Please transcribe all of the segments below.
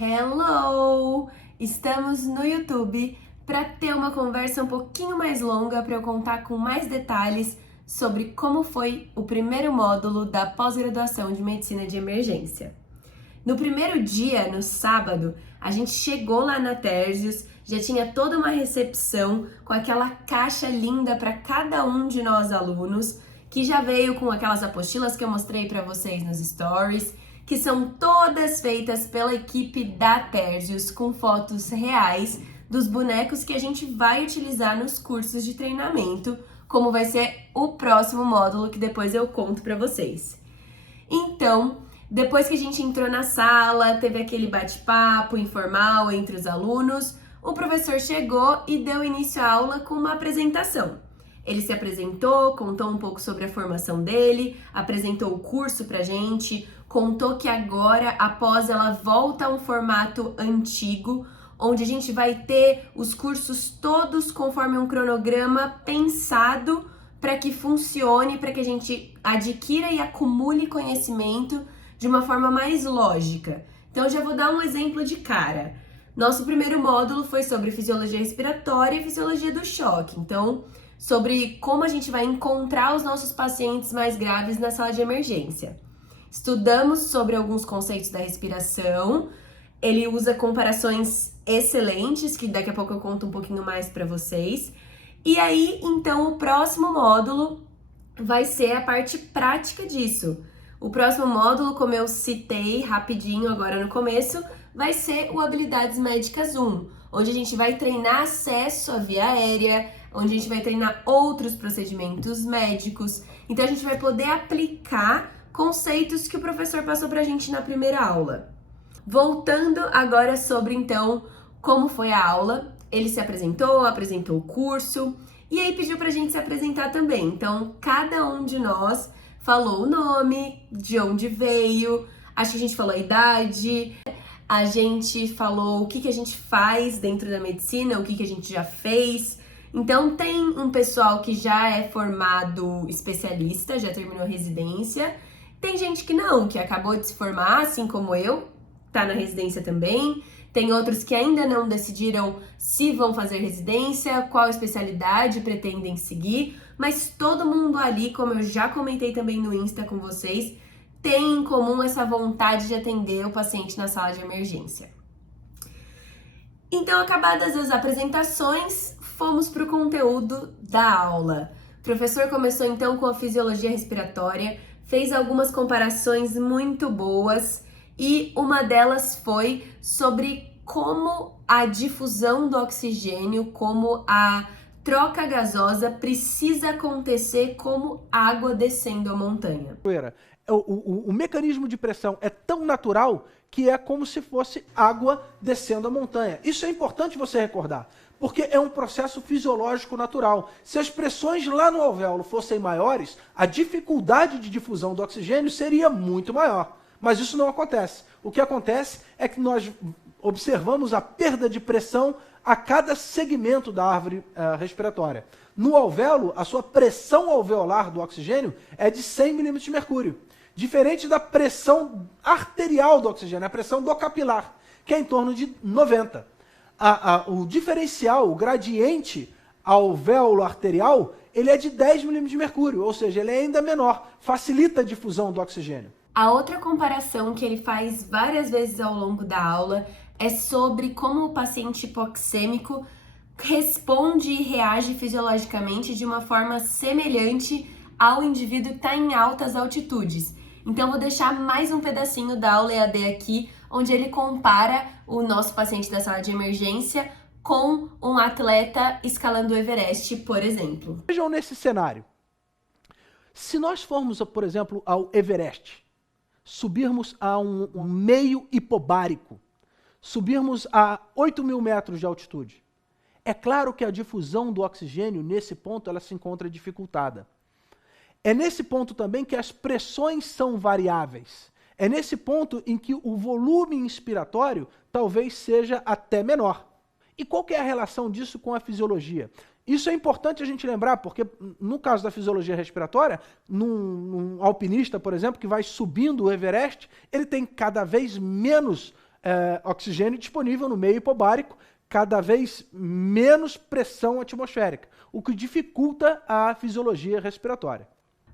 Hello! Estamos no YouTube para ter uma conversa um pouquinho mais longa para eu contar com mais detalhes sobre como foi o primeiro módulo da pós-graduação de Medicina de Emergência. No primeiro dia, no sábado, a gente chegou lá na Térsios, já tinha toda uma recepção com aquela caixa linda para cada um de nós alunos, que já veio com aquelas apostilas que eu mostrei para vocês nos stories, que são todas feitas pela equipe da Térsios, com fotos reais dos bonecos que a gente vai utilizar nos cursos de treinamento, como vai ser o próximo módulo que depois eu conto para vocês. Então, depois que a gente entrou na sala, teve aquele bate-papo informal entre os alunos, o professor chegou e deu início à aula com uma apresentação. Ele se apresentou, contou um pouco sobre a formação dele, apresentou o curso pra gente, contou que agora, após ela volta a um formato antigo, onde a gente vai ter os cursos todos conforme um cronograma pensado para que funcione, para que a gente adquira e acumule conhecimento de uma forma mais lógica. Então, eu já vou dar um exemplo de cara. Nosso primeiro módulo foi sobre fisiologia respiratória e fisiologia do choque. Então, sobre como a gente vai encontrar os nossos pacientes mais graves na sala de emergência. Estudamos sobre alguns conceitos da respiração. Ele usa comparações excelentes, que daqui a pouco eu conto um pouquinho mais para vocês. E aí, então, o próximo módulo vai ser a parte prática disso. O próximo módulo, como eu citei rapidinho agora no começo, vai ser o Habilidades Médicas 1, onde a gente vai treinar acesso à via aérea, onde a gente vai treinar outros procedimentos médicos. Então, a gente vai poder aplicar conceitos que o professor passou pra gente na primeira aula. Voltando agora sobre, então, como foi a aula, ele se apresentou o curso, e aí pediu pra gente se apresentar também. Então, cada um de nós falou o nome, de onde veio, acho que a gente falou a idade, a gente falou o que a gente faz dentro da medicina, o que a gente já fez. Então, tem um pessoal que já é formado especialista, já terminou a residência. Tem gente que não, que acabou de se formar, assim como eu, tá na residência também. Tem outros que ainda não decidiram se vão fazer residência, qual especialidade pretendem seguir, mas todo mundo ali, como eu já comentei também no Insta com vocês, tem em comum essa vontade de atender o paciente na sala de emergência. Então, acabadas as apresentações, fomos para o conteúdo da aula. O professor começou então com a fisiologia respiratória, fez algumas comparações muito boas e uma delas foi sobre como a difusão do oxigênio, como a troca gasosa precisa acontecer como água descendo a montanha. O mecanismo de pressão é tão natural que é como se fosse água descendo a montanha. Isso é importante você recordar, porque é um processo fisiológico natural. Se as pressões lá no alvéolo fossem maiores, a dificuldade de difusão do oxigênio seria muito maior. Mas isso não acontece. O que acontece é que nós observamos a perda de pressão a cada segmento da árvore respiratória. No alvéolo, a sua pressão alveolar do oxigênio é de 100 milímetros de mercúrio. Diferente da pressão arterial do oxigênio, a pressão do capilar, que é em torno de 90. O diferencial, o gradiente alvéolo arterial, ele é de 10 milímetros de mercúrio, ou seja, ele é ainda menor, facilita a difusão do oxigênio. A outra comparação que ele faz várias vezes ao longo da aula é sobre como o paciente hipoxêmico responde e reage fisiologicamente de uma forma semelhante ao indivíduo que está em altas altitudes. Então, vou deixar mais um pedacinho da aula EAD aqui, onde ele compara o nosso paciente da sala de emergência com um atleta escalando o Everest, por exemplo. Vejam nesse cenário. Se nós formos, por exemplo, ao Everest, subirmos a um meio hipobárico, subirmos a 8.000 metros de altitude, é claro que a difusão do oxigênio, nesse ponto, ela se encontra dificultada. É nesse ponto também que as pressões são variáveis. É nesse ponto em que o volume inspiratório talvez seja até menor. E qual que é a relação disso com a fisiologia? Isso é importante a gente lembrar, porque no caso da fisiologia respiratória, num alpinista, por exemplo, que vai subindo o Everest, ele tem cada vez menos oxigênio disponível no meio hipobárico, cada vez menos pressão atmosférica, o que dificulta a fisiologia respiratória.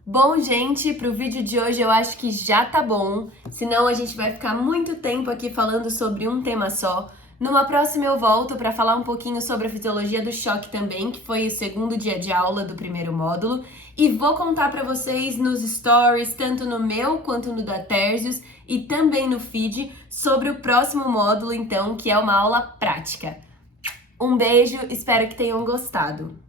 Bom, gente, pro vídeo de hoje eu acho que já tá bom, senão a gente vai ficar muito tempo aqui falando sobre um tema só. Numa próxima eu volto para falar um pouquinho sobre a fisiologia do choque também, que foi o segundo dia de aula do primeiro módulo, e vou contar para vocês nos stories, tanto no meu quanto no da Tércios, e também no feed, sobre o próximo módulo, então, que é uma aula prática. Um beijo, espero que tenham gostado.